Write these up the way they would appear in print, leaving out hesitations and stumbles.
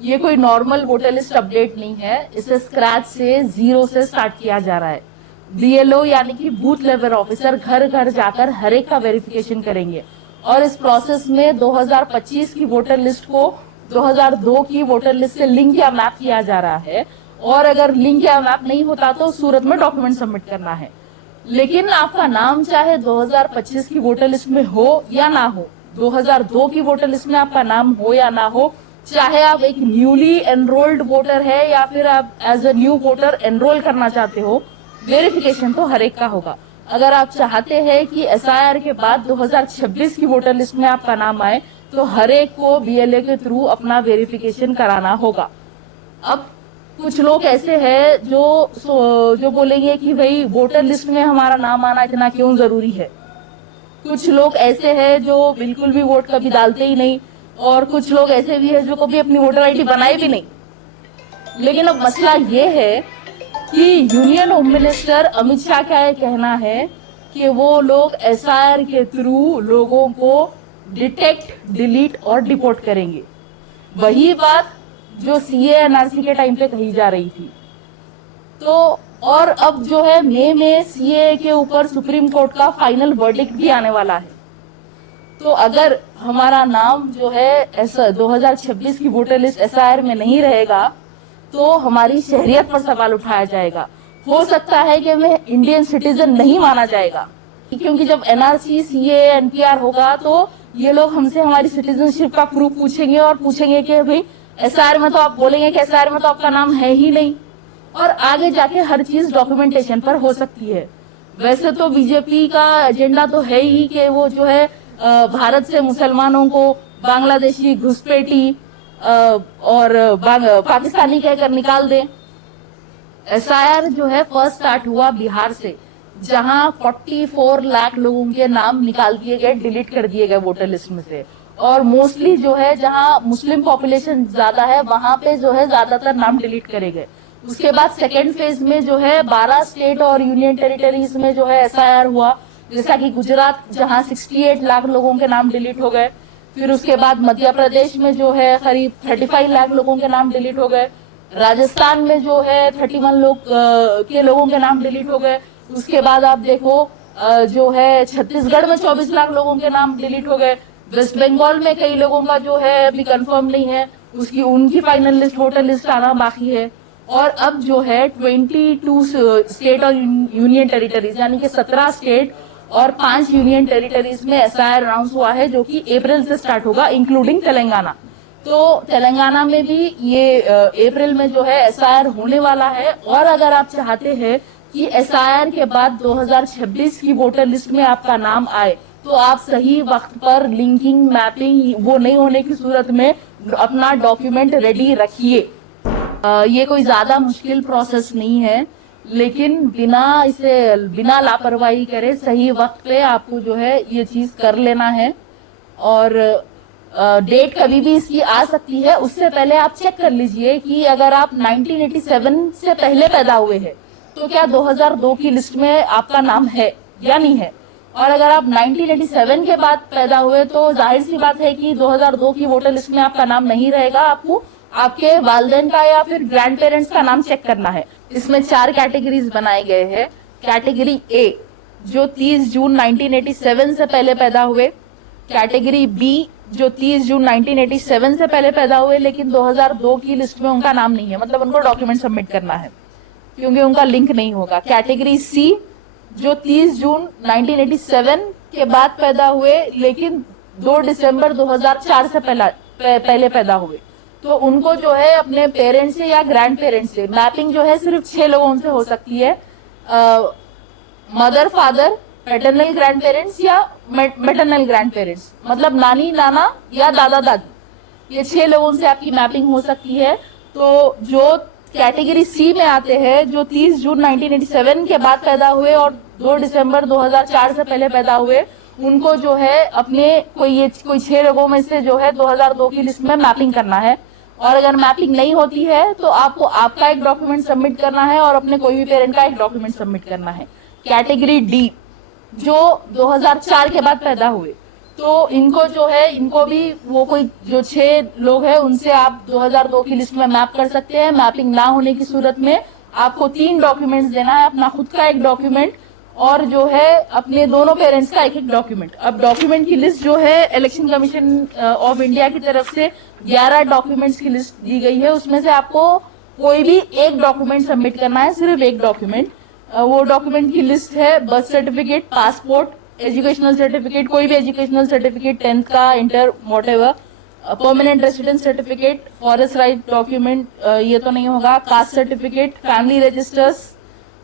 ये कोई normal voter list update नहीं है, इसे स्क्रैच से जीरो से स्टार्ट किया जा रहा है। बीएलओ यानी कि बूथ लेवल ऑफिसर घर घर जाकर हर एक का वेरिफिकेशन करेंगे और इस प्रोसेस में 2025 की वोटर लिस्ट को 2002 की वोटर लिस्ट से लिंक या मैप किया जा रहा है। और अगर लिंक या मैप नहीं होता तो सूरत में डॉक्यूमेंट सबमिट करना है। लेकिन आपका नाम चाहे 2025 की वोटर लिस्ट में हो या ना हो, 2002 की वोटर लिस्ट में आपका नाम हो या ना हो, चाहे आप एक न्यूली एनरोल्ड वोटर है या फिर आप as a new voter enrol करना चाहते हो, वेरिफिकेशन तो हर एक का होगा। अगर आप चाहते हैं कि एसआईआर के बाद 2026 की वोटर लिस्ट में आपका नाम आए तो हर एक को बीएलए के थ्रू अपना वेरिफिकेशन कराना होगा। अब कुछ लोग ऐसे हैं जो बोलेंगे कि भाई वोटर लिस्ट में हमारा नाम आना इतना क्यों जरूरी है। कुछ लोग ऐसे हैं जो बिल्कुल भी वोट कभी डालते ही नहीं और कुछ लोग ऐसे भी हैं जो कभी अपनी वोटर आईडी बनाए भी नहीं। लेकिन अब मसला ये है कि union home minister Amit Shah का यह कहना है कि वो लोग एसआईआर के थ्रू लोगों को डिटेक्ट, डिलीट और डिपोर्ट करेंगे। वही बात जो सीए एनआरसी के टाइम पे कही जा रही थी। तो और अब जो है मई में सीए के ऊपर सुप्रीम कोर्ट का फाइनल वर्डिक्ट भी आने वाला है। तो अगर हमारा नाम जो है ऐसा 2026 की वोटर लिस्ट एसआईआर में नहीं रहेगा तो हमारी शहरियत पर सवाल उठाया जाएगा। हो सकता है कि हमें इंडियन सिटीजन नहीं माना जाएगा, क्योंकि जब एनआरसी, सीए, एनपीआर होगा तो ये लोग हमसे हमारी सिटीजनशिप का प्रूफ पूछेंगे और पूछेंगे कि भाई एसआईआर में तो आप बोलेंगे कि एसआईआर में तो आपका नाम है ही नहीं। और आगे जाके हर चीज डॉक्यूमेंटेशन पर हो सकती है। वैसे तो बीजेपी का एजेंडा तो है ही कि वो जो है भारत से मुसलमानों को बांग्लादेशी, घुसपैठी और पाकिस्तानी कहकर निकाल दे। एसआईआर जो है फर्स्ट स्टार्ट हुआ बिहार से, जहां 44 लाख लोगों के नाम निकाल दिए गए, डिलीट कर दिए गए वोटर लिस्ट में से। और मोस्टली जो है जहां मुस्लिम पॉपुलेशन ज्यादा है वहां पे जो है ज्यादातर नाम डिलीट करे गए। उसके बाद सेकेंड फेज में जो है 12 स्टेट और यूनियन टेरिटरीज में जो है एसआईआर हुआ, जैसा कि गुजरात जहां 68 लाख लोगों के नाम डिलीट हो गए। फिर उसके बाद मध्य प्रदेश में जो है करीब 35 लाख लोगों के नाम डिलीट हो गए। राजस्थान में जो है 31 के लोगों के नाम डिलीट हो गए। उसके बाद आप देखो जो है छत्तीसगढ़ में 24 लाख लोगों के नाम डिलीट हो गए। वेस्ट बंगाल में कई लोगों का जो है अभी कंफर्म नहीं है, उनकी फाइनल लिस्ट, वोटर लिस्ट आना बाकी है। और अब जो है 22 स्टेट और यूनियन टेरिटरीज यानी कि 17 स्टेट और 5 यूनियन टेरिटरीज में एसआईआर अनाउंस हुआ है, जो कि अप्रैल से स्टार्ट होगा, इंक्लूडिंग तेलंगाना। तो तेलंगाना में भी ये अप्रैल में जो है एसआईआर होने वाला है। और अगर आप चाहते हैं कि एसआईआर के बाद 2026 की वोटर लिस्ट में आपका नाम आए तो आप सही वक्त पर लिंकिंग, मैपिंग वो नहीं होने की सूरत में अपना डॉक्यूमेंट रेडी रखिए। ये कोई ज्यादा मुश्किल प्रोसेस नहीं है, लेकिन बिना लापरवाही करे सही वक्त पे आपको जो है ये चीज कर लेना है। और डेट कभी भी इसकी आ सकती है, उससे पहले आप चेक कर लीजिए कि अगर आप 1987 से पहले पैदा हुए हैं तो क्या 2002 की लिस्ट में आपका नाम है या नहीं है। और अगर आप 1987 के बाद पैदा हुए तो जाहिर सी बात है कि 2002 की वोटर लिस्ट में आपका नाम नहीं रहेगा। आपको आपके वालिदैन का या फिर ग्रैंड पेरेंट्स का नाम चेक करना है। इसमें 4 कैटेगरीज बनाए गए हैं। कैटेगरी ए जो 30 जून 1987 से पहले पैदा हुए, कैटेगरी बी जो 30 जून 1987 से पहले पैदा हुए लेकिन 2002 की लिस्ट में उनका नाम नहीं है, मतलब उनको डॉक्यूमेंट सबमिट करना है क्योंकि उनका लिंक नहीं होगा। कैटेगरी सी जो 30 जून 1987 के बाद पैदा हुए लेकिन 2 दिसंबर 2004 से पहले पैदा हुए, तो उनको जो है अपने पेरेंट्स से या ग्रैंड पेरेंट्स से मैपिंग जो है सिर्फ 6 लोगों से हो सकती है। Mother, father, paternal grand parents या मैटरनल ग्रैंड पेरेंट्स, मतलब नानी, नाना या दादा, दादी, ये 6 लोगों से आपकी मैपिंग हो सकती है। तो जो कैटेगरी सी में आते हैं, जो 30 जून 1987 के बाद पैदा हुए और 2 दिसंबर 2004 से पहले पैदा हुए, उनको जो है अपने कोई 6 लोगों में से जो है 2002 की लिस्ट में मैपिंग करना है। और अगर मैपिंग नहीं होती है तो आपको आपका एक डॉक्यूमेंट सबमिट करना है और अपने कोई भी पेरेंट का एक डॉक्यूमेंट सबमिट करना है। कैटेगरी डी जो 2004 के बाद पैदा हुए, तो इनको जो है, इनको भी वो कोई जो 6 लोग हैं उनसे आप 2002 की लिस्ट में मैप कर सकते हैं। मैपिंग ना होने की सूरत में आपको 3 डॉक्यूमेंट्स देना है, अपना खुद का एक डॉक्यूमेंट और जो है अपने दोनों पेरेंट्स का एक एक डॉक्यूमेंट। अब डॉक्यूमेंट की लिस्ट जो है इलेक्शन कमीशन ऑफ इंडिया की तरफ से 11 डॉक्यूमेंट्स की लिस्ट दी गई है, उसमें से आपको कोई भी एक डॉक्यूमेंट सबमिट करना है, सिर्फ एक डॉक्यूमेंट। वो डॉक्यूमेंट की लिस्ट है birth certificate, passport, educational certificate, कोई भी एजुकेशनल सर्टिफिकेट 10th का, inter, whatever, permanent residence certificate, forest right document, ये तो नहीं होगा, caste certificate, family registers,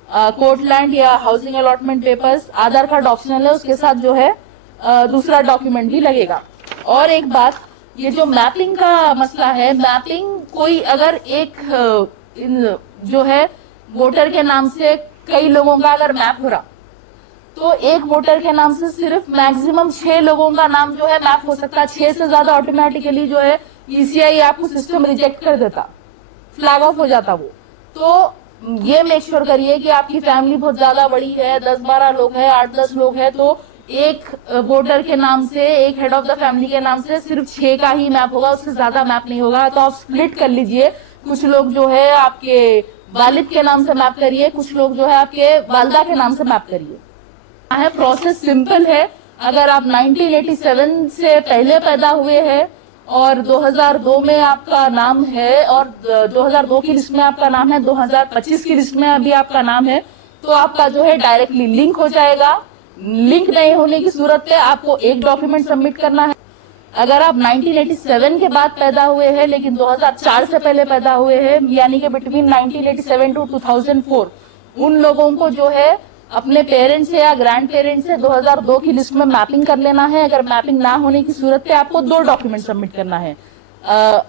court land या housing allotment papers, Aadhaar card optional है, उसके साथ जो है दूसरा डॉक्यूमेंट भी लगेगा। और एक बात, ये जो मैपिंग का मसला है, मैपिंग कोई अगर एक जो है वोटर के नाम से कई लोगों का अगर मैप हो रहा, तो एक वोटर के नाम से सिर्फ मैक्सिमम 6 लोगों का नाम जो है मैप हो सकता है। 6 से ज्यादा ऑटोमेटिकली जो है ईसीआई आपको सिस्टम रिजेक्ट कर देता, फ्लैग ऑफ हो जाता वो। तो ये मेक श्योर करिए कि आपकी फैमिली बहुत ज्यादा बड़ी है, 10-12 लोग है, 8-10 लोग है, तो एक वोटर के नाम से, एक हेड ऑफ द फैमिली के नाम से सिर्फ 6 का ही मैप होगा, उससे ज्यादा मैप नहीं होगा। तो आप स्प्लिट कर लीजिए, कुछ लोग जो है आपके वालिद के नाम से मैप करिए, कुछ लोग जो है आपके वालदा के नाम से मैप करिए। है प्रोसेस सिंपल है। अगर आप 1987 से पहले पैदा हुए हैं और 2002 में आपका नाम है और 2002 की लिस्ट में आपका नाम है, 2025 की लिस्ट में अभी आपका नाम है, तो आपका जो है डायरेक्टली लिंक हो जाएगा। लिंक नहीं होने की सूरत पे आपको एक डॉक्यूमेंट सबमिट करना है। अगर आप 1987 के बाद पैदा हुए हैं लेकिन 2004 से पहले पैदा हुए हैं, यानी कि बिटवीन 1987 टू 2004, उन लोगों को जो है अपने पेरेंट्स से या ग्रैंड पेरेंट्स से 2002 की लिस्ट में मैपिंग कर लेना है। अगर मैपिंग ना होने की सूरत पे आपको 2 डॉक्यूमेंट सबमिट करना है,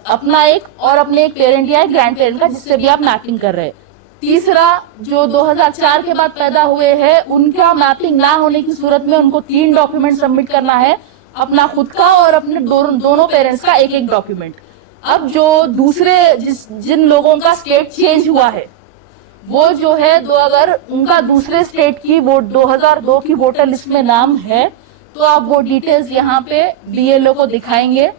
अपना एक और अपने एक पेरेंट या एक ग्रैंड पेरेंट का जिससे भी आप मैपिंग कर रहे हैं। तीसरा, जो 2004 के बाद पैदा हुए हैं उनका मैपिंग ना होने की सूरत में उनको 3 डॉक्यूमेंट सबमिट करना है, अपना खुद का और अपने दोनों पेरेंट्स का एक एक डॉक्यूमेंट। अब जो दूसरे जिन लोगों का स्टेट चेंज हुआ है वो जो है, अगर उनका दूसरे स्टेट की वो 2002 की वोटर लिस्ट में नाम है तो आप वो डिटेल्स यहाँ पे बीएलओ को दिखाएंगे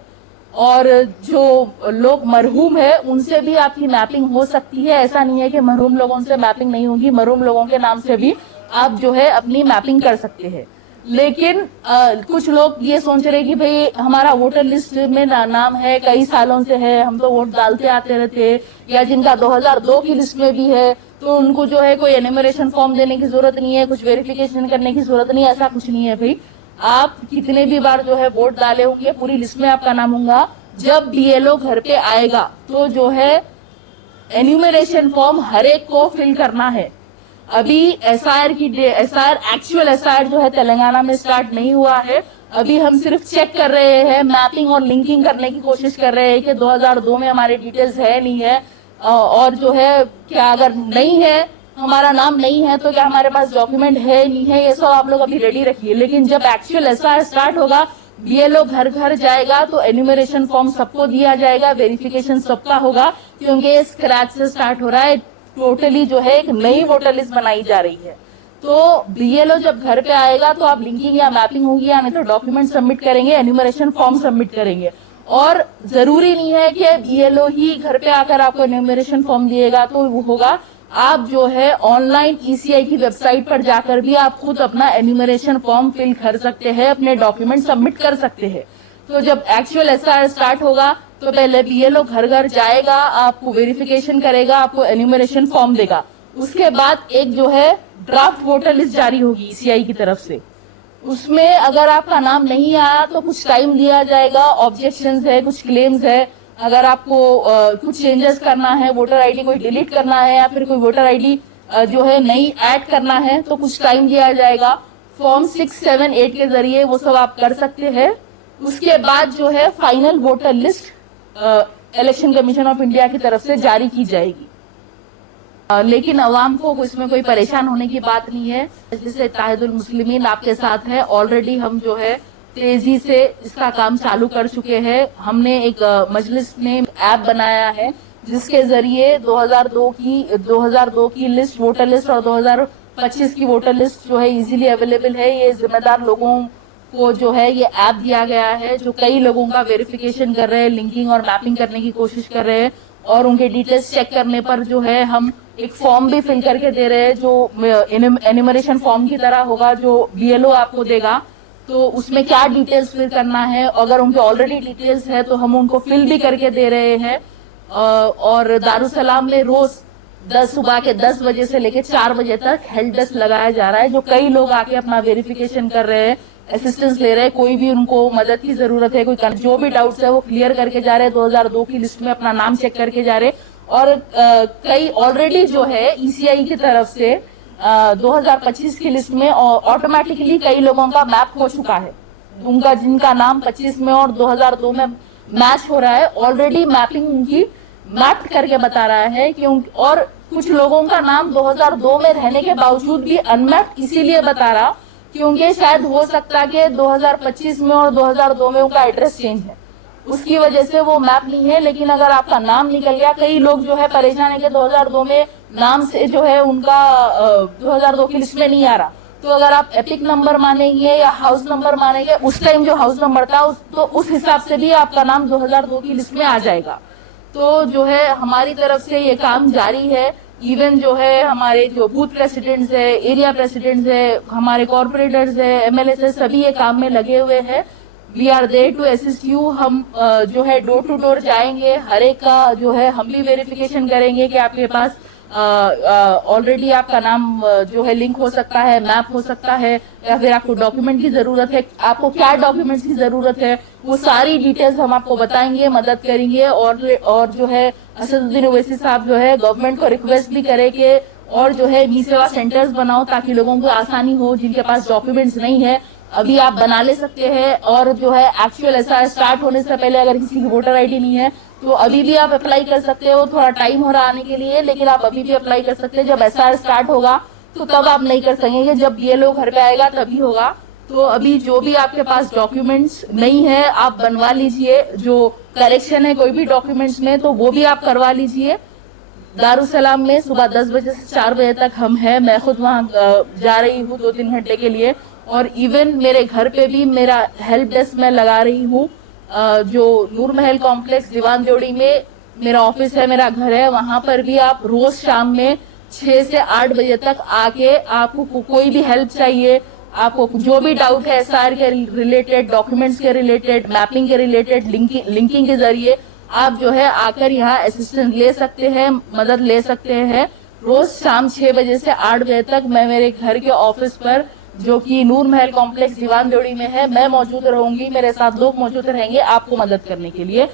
और जो लोग मरहूम है उनसे भी आपकी मैपिंग हो सकती है। ऐसा नहीं है कि मरहूम लोगों से मैपिंग नहीं होगी, मरहूम लोगों के नाम से भी आप जो है अपनी मैपिंग कर सकते हैं। लेकिन कुछ लोग ये सोच रहे कि भाई हमारा वोटर लिस्ट में नाम है, कई सालों से है, हम तो वोट डालते आते रहते, या जिनका 2002 की लिस्ट में भी है तो उनको जो है कोई एनिमरेशन फॉर्म देने की जरूरत नहीं है, कुछ वेरिफिकेशन करने की जरूरत नहीं है। ऐसा कुछ नहीं है भाई, आप कितने भी बार जो है वोट डाले होंगे पूरी लिस्ट में आपका नाम होगा। जब बीएलओ घर पे आएगा तो जो है एन्यूमरेशन फॉर्म हर एक को फिल करना है। अभी एसआईआर एक्चुअल एसआईआर जो है तेलंगाना में स्टार्ट नहीं हुआ है, अभी हम सिर्फ चेक कर रहे हैं, मैपिंग और लिंकिंग करने की कोशिश कर रहे हैं कि 2002 में हमारे डिटेल्स है नहीं है, और जो है क्या अगर नहीं है, हमारा नाम नहीं है, तो क्या हमारे पास डॉक्यूमेंट है नहीं है, ये सब आप लोग अभी रेडी रखिए। लेकिन जब एक्चुअल एसआईआर स्टार्ट होगा, बीएलओ घर घर जाएगा तो एन्यूमरेशन फॉर्म सबको दिया जाएगा, वेरिफिकेशन सबका होगा, क्योंकि स्क्रैच से स्टार्ट हो रहा है, टोटली जो है एक नई वोटर लिस्ट बनाई जा रही है। तो बीएलओ जब घर पे आएगा तो आप लिंकिंग या मैपिंग होगी या नहीं तो डॉक्यूमेंट सबमिट करेंगे, एन्यूमरेशन फॉर्म सबमिट करेंगे। और जरूरी नहीं है कि बीएलओ ही घर पे आकर आपको एन्यूमरेशन फॉर्म दिएगा तो वो होगा, आप जो है ऑनलाइन ईसीआई की वेबसाइट पर जाकर भी आप खुद अपना एन्यूमरेशन फॉर्म फिल कर सकते हैं, अपने डॉक्यूमेंट सबमिट कर सकते हैं। तो जब एक्चुअल एसआईआर स्टार्ट होगा तो पहले बीएलओ घर घर जाएगा, आपको वेरिफिकेशन करेगा, आपको एन्यूमरेशन फॉर्म देगा, उसके बाद एक जो है ड्राफ्ट वोटर लिस्ट जारी होगी ईसीआई की तरफ से। उसमें अगर आपका नाम नहीं आया तो कुछ टाइम दिया जाएगा, ऑब्जेक्शंस है, कुछ क्लेम्स है, अगर आपको कुछ चेंजेस करना है, वोटर आईडी कोई डिलीट करना है या फिर कोई वोटर आईडी जो है नई ऐड करना है तो कुछ टाइम दिया जाएगा। फॉर्म 6, 7, 8 के जरिए वो सब आप कर सकते हैं। उसके बाद जो है final voter list election commission of India की तरफ से जारी की जाएगी। लेकिन अवाम को इसमें कोई परेशान होने की बात नहीं है। जैसे इत्तेहादुल मुस्लिमीन आपके साथ है, ऑलरेडी हम जो है तेजी से इसका काम चालू कर चुके हैं। हमने एक मजलिस ने ऐप बनाया है जिसके जरिए 2002 की लिस्ट, वोटर लिस्ट और 2025 की वोटर लिस्ट जो है इजीली अवेलेबल है। ये जिम्मेदार लोगों को जो है ये ऐप दिया गया है, जो कई लोगों का वेरिफिकेशन कर रहे हैं, लिंकिंग और मैपिंग करने की कोशिश कर रहे हैं, और उनके डिटेल्स चेक करने पर जो है हम एक फॉर्म भी फिल करके दे रहे हैं, जो एनिमरेशन फॉर्म की तरह होगा, जो बीएलओ आपको देगा। तो उसमें क्या डिटेल्स फिल करना है, अगर उनके ऑलरेडी डिटेल्स है तो हम उनको फिल भी करके दे रहे हैं। और दारुसलाम में रोज सुबह के 10 बजे से लेकर 4 बजे तक हेल्प डेस्क लगाया जा रहा है, जो कई लोग आके अपना वेरिफिकेशन कर रहे हैं, असिस्टेंस ले रहे हैं, कोई भी उनको मदद की जरूरत है, कोई जो भी डाउट्स है वो क्लियर करके जा रहे हैं, 2002 की लिस्ट में अपना नाम चेक करके जा रहे हैं। और कई ऑलरेडी जो है ईसीआई की तरफ से 2025 की लिस्ट में ऑटोमेटिकली कई लोगों का मैप हो चुका है, उनका जिनका नाम 25 में और 2002 में मैच हो रहा है, ऑलरेडी मैपिंग उनकी मैप करके बता रहा है कि और कुछ लोगों का नाम 2002 में रहने के बावजूद भी अनमैप इसीलिए बता रहा क्योंकि शायद हो सकता है कि 2025 में और 2002 में उनका एड्रेस चेंज है, उसकी वजह से वो मैप नहीं है। लेकिन अगर आपका नाम निकल गया, कई लोग जो है परेशान है कि 2002 में नाम से जो है उनका 2002 की लिस्ट में नहीं आ रहा, तो अगर आप एपिक नंबर मानेंगे या हाउस नंबर मानेंगे, उस टाइम जो हाउस नंबर था तो उस हिसाब से भी आपका नाम 2002 की लिस्ट में आ जाएगा। तो जो है हमारी तरफ से ये काम जारी है। इवन जो है हमारे जो बूथ प्रेसिडेंट्स है, एरिया प्रेसिडेंट्स है, हमारे कॉर्पोरेटर्स है, एमएलए है, सभी ये काम में लगे हुए हैं। We are there to assist you. हम जो है डोर टू डोर जाएंगे, हर एक का जो है हम भी वेरिफिकेशन करेंगे कि आपके पास ऑलरेडी आपका नाम जो है लिंक हो सकता है, मैप हो सकता है, या फिर आपको डॉक्यूमेंट की जरूरत है, आपको क्या डॉक्यूमेंट्स की जरूरत है, वो सारी डिटेल्स हम आपको बताएंगे, मदद करेंगे। और जो है असदुद्दीन ओवैसी साहब जो है गवर्नमेंट को रिक्वेस्ट भी करे कि और जो है ई सेवा सेंटर्स बनाओ ताकि लोगों को आसानी हो, जिनके पास डॉक्यूमेंट्स नहीं है अभी आप बना ले सकते हैं। और जो है एक्चुअल ऐसा स्टार्ट होने से पहले अगर किसी की वोटर आईडी नहीं है तो अभी भी आप अप्लाई कर सकते हो, थोड़ा टाइम हो रहा आने के लिए, लेकिन आप अभी भी अप्लाई कर सकते हैं। जब एसआर स्टार्ट होगा तो तब आप नहीं कर सकेंगे, जब बीएलओ घर पे आएगा तभी होगा। तो अभी जो भी आपके पास डॉक्यूमेंट्स नहीं है आप बनवा लीजिए, जो करेक्शन है कोई भी डॉक्यूमेंट्स में तो वो भी आप करवा लीजिए। दारुसलाम में सुबह 10 बजे से 4 बजे तक हम हैं, मैं खुद वहां जा रही हूँ 2-3 घंटे के लिए। और इवन मेरे घर पे भी मेरा हेल्प डेस्क मैं लगा रही हूँ, जो नूर महल कॉम्प्लेक्स दीवान जोड़ी में मेरा ऑफिस है, मेरा घर है, वहां पर भी आप रोज शाम में 6 से 8 बजे तक आके आपको कोई भी हेल्प चाहिए, आपको जो भी डाउट है एसआर के रिलेटेड, डॉक्यूमेंट्स के रिलेटेड, मैपिंग के रिलेटेड, लिंकिंग के जरिए आप जो है आकर यहाँ असिस्टेंस ले सकते हैं, मदद ले सकते हैं। रोज शाम 6 बजे से 8 बजे तक मैं मेरे घर के ऑफिस पर, जो कि नूर महल कॉम्प्लेक्स दीवान जोड़ी में है, मैं मौजूद रहूंगी, मेरे साथ लोग मौजूद रहेंगे आपको मदद करने के लिए।